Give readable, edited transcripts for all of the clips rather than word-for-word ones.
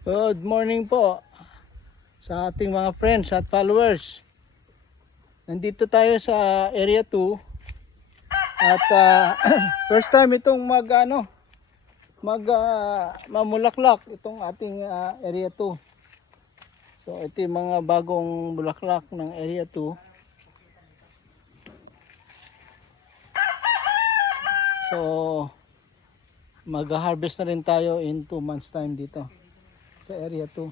Good morning po sa ating mga friends at followers. Nandito tayo sa Area 2 at first time itong mamulaklak itong ating Area 2. So ito yung mga bagong bulaklak ng Area 2. So mag-harvest na rin tayo in 2 months time dito sa Area 2.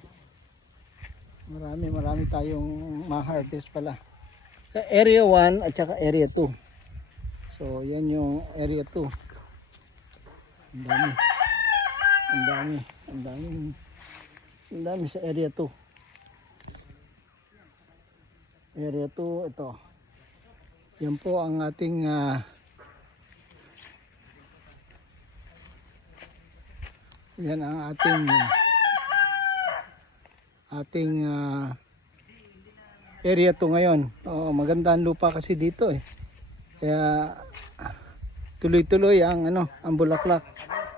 Marami tayong ma-harvest pala sa Area 1 at saka Area 2. So yan yung Area 2. Ang dami sa Area 2. Area 2 ito. Yan po ang ating yan ang ating Area 2 ngayon. Maganda ang lupa kasi dito eh. Kaya tuloy-tuloy ang ang bulaklak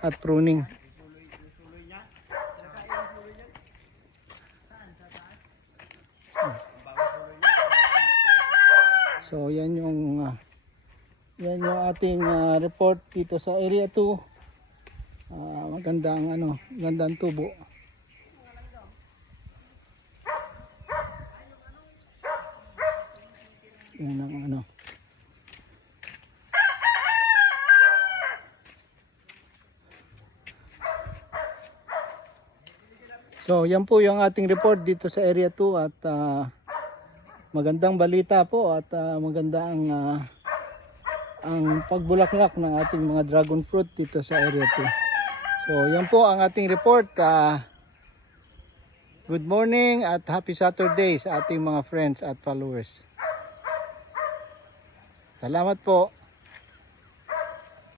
at pruning. So yan yung ating report dito sa Area 2. Magandang tubo. Yan ang So yan po yung ating report dito sa Area 2 at magandang balita po at maganda ang pagbulaklak ng ating mga dragon fruit dito sa Area 2. So yan po ang ating report. Good morning at happy Saturday sa ating mga friends at followers. Salamat po.